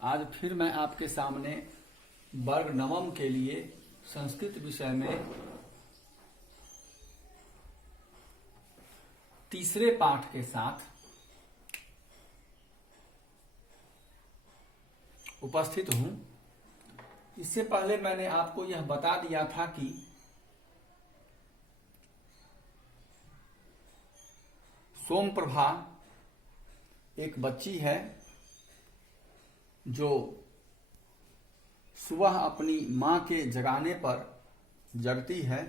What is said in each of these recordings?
आज फिर मैं आपके सामने वर्ग नवम के लिए संस्कृत विषय में तीसरे पाठ के साथ उपस्थित हूं। इससे पहले मैंने आपको यह बता दिया था कि सोम प्रभा एक बच्ची है जो सुबह अपनी मां के जगाने पर जगती है।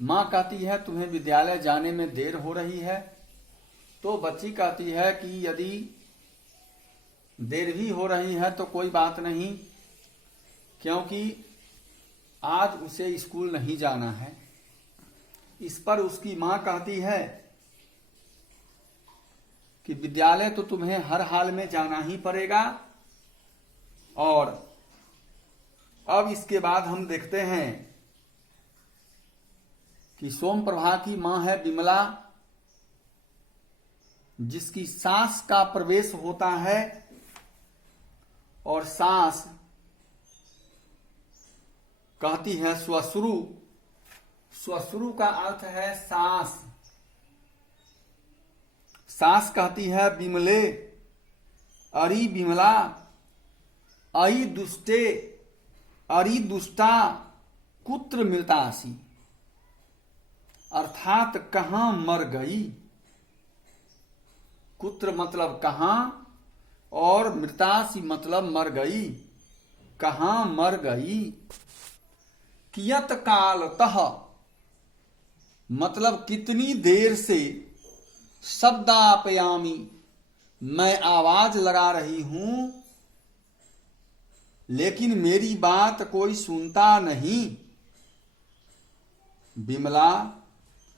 मां कहती है तुम्हें विद्यालय जाने में देर हो रही है, तो बच्ची कहती है कि यदि देर भी हो रही है तो कोई बात नहीं, क्योंकि आज उसे स्कूल नहीं जाना है। इस पर उसकी मां कहती है कि विद्यालय तो तुम्हें हर हाल में जाना ही पड़ेगा। और अब इसके बाद हम देखते हैं कि सोम प्रभा की मां है विमला, जिसकी सास का प्रवेश होता है और सास कहती है स्वश्रु। स्वश्रु का अर्थ है सास। सास कहती है विमले, अरि विमला, अयि दुष्टे, अरि दुष्टा, कुत्र मृतासी, अर्थात कहां मर गई। कुत्र मतलब कहां और मृतासी मतलब मर गई, कहां मर गई। कियत कालतः मतलब कितनी देर से, शब्दापयामी मैं आवाज लगा रही हूं, लेकिन मेरी बात कोई सुनता नहीं। विमला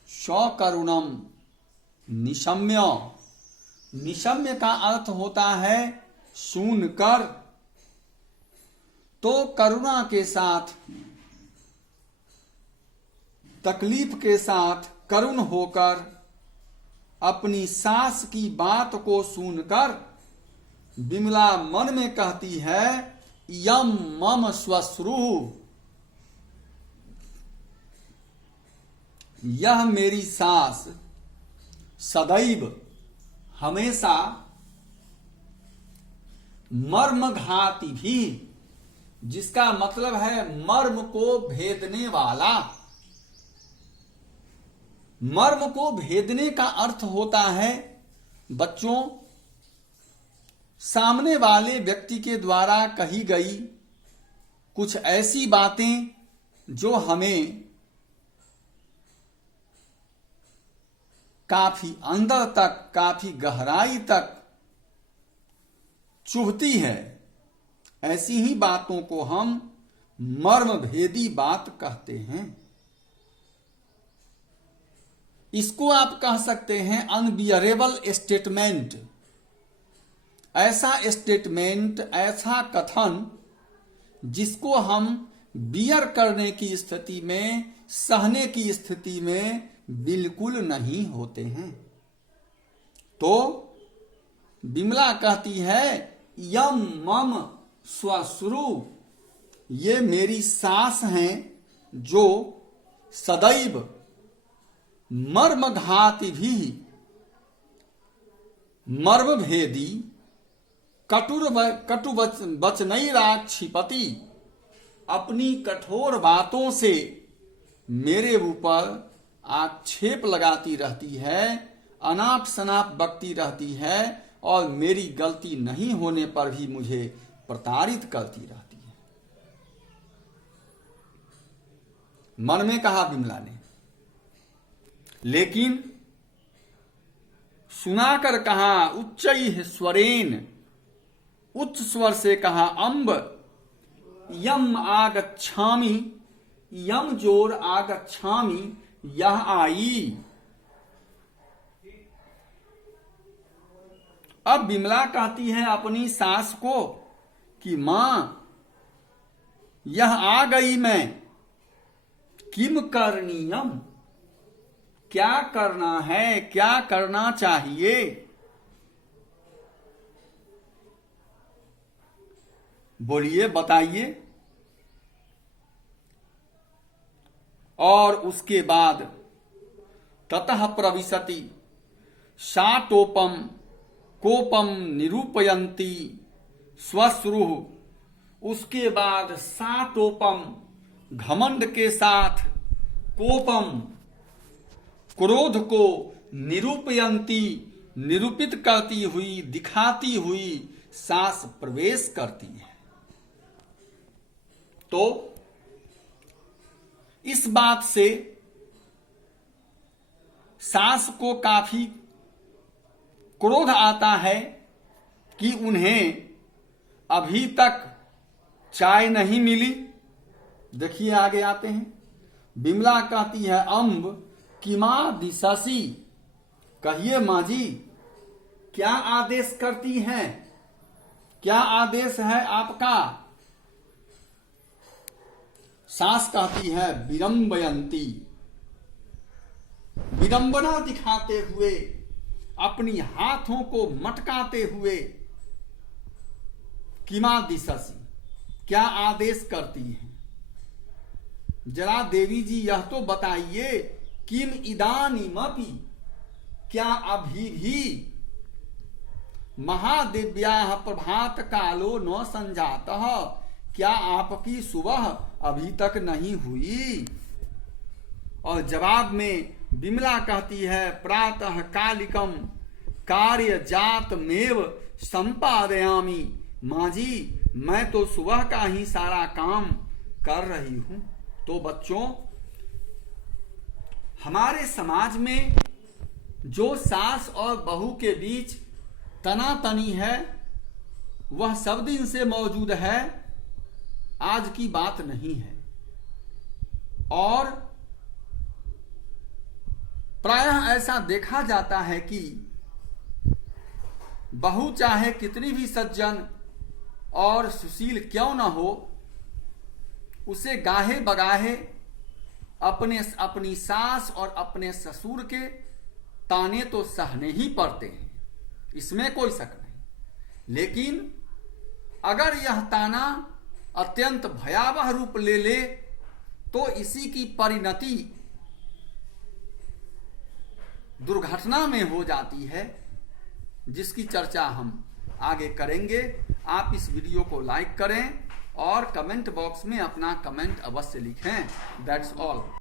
सकरुणम निशम्य। निशम्य का अर्थ होता है सुनकर। तो करुणा के साथ, तकलीफ के साथ करुण होकर अपनी सास की बात को सुनकर विमला मन में कहती है यम मम स्वश्रु, यह मेरी सास सदैव हमेशा मर्मघाती भी, जिसका मतलब है मर्म को भेदने वाला। मर्म को भेदने का अर्थ होता है बच्चों, सामने वाले व्यक्ति के द्वारा कही गई कुछ ऐसी बातें जो हमें काफी अंदर तक, काफी गहराई तक चुभती है, ऐसी ही बातों को हम मर्म भेदी बात कहते हैं। इसको आप कह सकते हैं अनबियरेबल स्टेटमेंट। ऐसा स्टेटमेंट, ऐसा कथन जिसको हम बियर करने की स्थिति में, सहने की स्थिति में बिल्कुल नहीं होते हैं। तो विमला कहती है यम मम स्वश्रु, ये मेरी सास हैं जो सदैव मर्मघाती भी, मर्म भेदी, कटु वचनैराक्षिपति, अपनी कठोर बातों से मेरे ऊपर आक्षेप लगाती रहती है, अनाप शनाप बकती रहती है और मेरी गलती नहीं होने पर भी मुझे प्रताड़ित करती रहती है। मन में कहा विमला ने, लेकिन सुनाकर कहा उच्चैः स्वरेन, उच्च स्वर से कहा अम्ब यम आगच्छामि, यम जोर आगच्छामि, यह आई। अब विमला कहती है अपनी सास को कि मां यह आ गई मैं, किम करणीयम, क्या करना है, क्या करना चाहिए। बोलिए, बताइए। और उसके बाद ततः प्रविशति शाटोपम कोपम निरूपयन्ती स्वश्रुः। उसके बाद शाटोपम घमंड के साथ, कोपम क्रोध को, निरूपयन्ती निरूपित करती हुई, दिखाती हुई सास प्रवेश करती है। तो इस बात से सास को काफी क्रोध आता है कि उन्हें अभी तक चाय नहीं मिली। देखिए आगे आते हैं। बिमला कहती है अम्ब किमा दिशासी, कहिए माँ जी क्या आदेश करती हैं, क्या आदेश है आपका। सास कहती है विरंबयंती, विडंबना दिखाते हुए, अपनी हाथों को मटकाते हुए, किमा दिशासी क्या आदेश करती हैं। जरा देवी जी यह तो बताइए, किम इदानीमपि क्या अभी भी महादिव्याः प्रभात कालो न संजातः, क्या आपकी सुबह अभी तक नहीं हुई। और जवाब में विमला कहती है प्रातः कालिकम कार्य जात मेव संपादयामी, माँ जी मैं तो सुबह का ही सारा काम कर रही हूं। तो बच्चों, हमारे समाज में जो सास और बहू के बीच तनातनी है वह सब दिन से मौजूद है, आज की बात नहीं है। और प्रायः ऐसा देखा जाता है कि बहू चाहे कितनी भी सज्जन और सुशील क्यों न हो, उसे गाहे बगाहे अपनी सास और अपने ससुर के ताने तो सहने ही पड़ते हैं, इसमें कोई शक नहीं। लेकिन अगर यह ताना अत्यंत भयावह रूप ले ले तो इसी की परिणति दुर्घटना में हो जाती है, जिसकी चर्चा हम आगे करेंगे। आप इस वीडियो को लाइक करें और कमेंट बॉक्स में अपना कमेंट अवश्य लिखें। That's all.